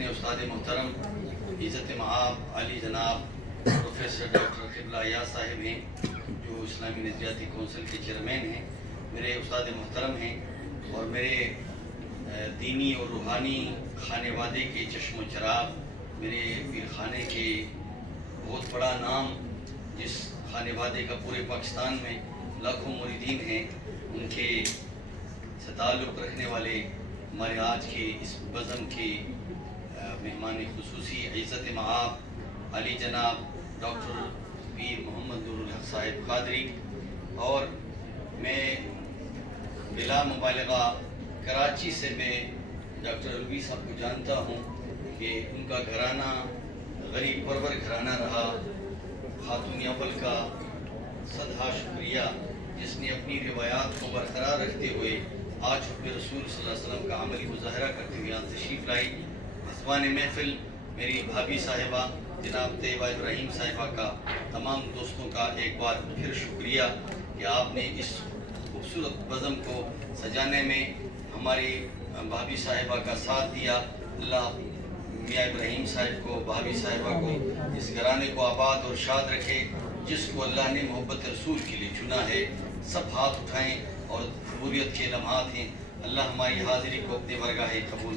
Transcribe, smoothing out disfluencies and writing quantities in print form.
अपने उस्ताद मोहतरम इज़्ज़त मआब अली जनाब प्रोफेसर डॉक्टर क़िबला अय्याज़ साहिब हैं, जो इस्लामी नज़रियाती कौंसिल के चेयरमैन हैं, मेरे उस्ताद मोहतरम हैं और मेरे दीनी और रूहानी खाने वादे के चश्मो चराग, मेरे पीर खाने के बहुत बड़ा नाम, जिस खाने वादे का पूरे पाकिस्तान में लाखों मुरीदीन हैं, उनके से ताल्लुक़ रखने वाले हमारे आज के इस बज़म के मेहमान खुसूसी इज़्ज़त मआब अली जनाब डॉक्टर पीर मोहम्मद नूरुल हक साहिब कादरी। और मैं बिला मुबालगा कराची से मैं डॉक्टर अलवी साहब को जानता हूँ कि उनका घराना गरीब परवर घराना रहा। खातून अव्वल का सदा शुक्रिया, जिसने अपनी रिवायात को बरकरार रखते हुए आज हुक्म रसूल सल्लल्लाहु अलैहि वसल्लम का अमली मुज़ाहरा करते हुए यहाँ तशरीफ़ लाई। मेज़बान महफ़िल मेरी भाभी साहिबा जनाब तैयबा इब्राहिम साहिबा का, तमाम दोस्तों का एक बार फिर शुक्रिया कि आपने इस खूबसूरत बज़म को सजाने में हमारी भाभी साहिबा का साथ दिया। अल्लाह मियाँ इब्राहिम साहिब को, भाभी साहिबा को, इस घराने को आबाद और शाद रखे, जिसको अल्लाह ने मोहब्बत रसूल के लिए चुना है। सब हाथ उठाएं और कबूलियत के लम्हात हैं। अल्लाह हमारी हाज़िरी को अपने बरगाह कबूल